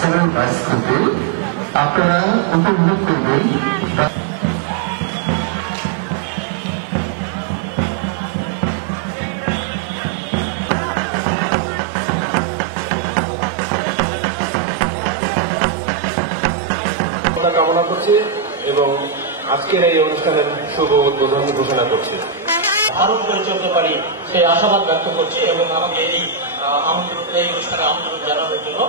Cultural বায়োস্কোপে আপনারা উপভোগ করবেন। কামনা করছি এবং আজকের এই অনুষ্ঠানের শুভ উদ্বোধন ঘোষণা করছি। ভারত করে চলতে পারি সেই আশাবাদ ব্যক্ত করছি এবং আমাকে এই আমন্ত্রণ এই অনুষ্ঠানে আমন্ত্রণ জানানোর জন্য